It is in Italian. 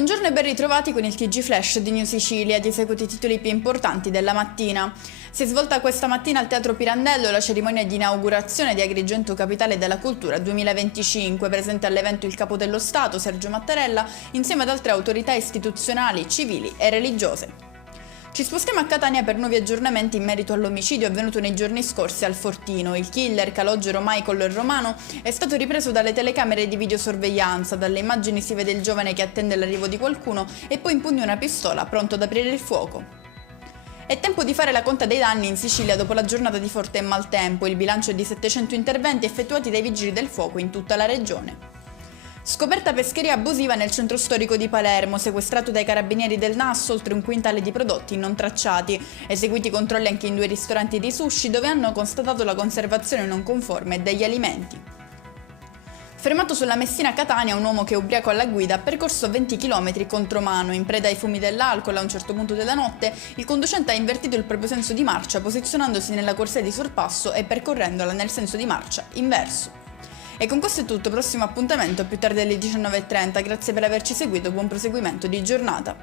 Buongiorno e ben ritrovati con il TG Flash di New Sicilia, ti seguo i titoli più importanti della mattina. Si è svolta questa mattina al Teatro Pirandello la cerimonia di inaugurazione di Agrigento Capitale della Cultura 2025, presente all'evento il Capo dello Stato, Sergio Mattarella, insieme ad altre autorità istituzionali, civili e religiose. Ci spostiamo a Catania per nuovi aggiornamenti in merito all'omicidio avvenuto nei giorni scorsi al Fortino. Il killer, Calogero Michael Romano, è stato ripreso dalle telecamere di videosorveglianza. Dalle immagini si vede il giovane che attende l'arrivo di qualcuno e poi impugna una pistola, pronto ad aprire il fuoco. È tempo di fare la conta dei danni in Sicilia dopo la giornata di forte maltempo. Il bilancio è di 700 interventi effettuati dai vigili del fuoco in tutta la regione. Scoperta pescheria abusiva nel centro storico di Palermo, sequestrato dai carabinieri del NAS oltre un quintale di prodotti non tracciati. Eseguiti controlli anche in 2 ristoranti di sushi dove hanno constatato la conservazione non conforme degli alimenti. Fermato sulla Messina-Catania un uomo che ubriaco alla guida ha percorso 20 km contromano. In preda ai fumi dell'alcol a un certo punto della notte, il conducente ha invertito il proprio senso di marcia posizionandosi nella corsia di sorpasso e percorrendola nel senso di marcia inverso. E con questo è tutto, prossimo appuntamento più tardi alle 19:30, grazie per averci seguito, buon proseguimento di giornata.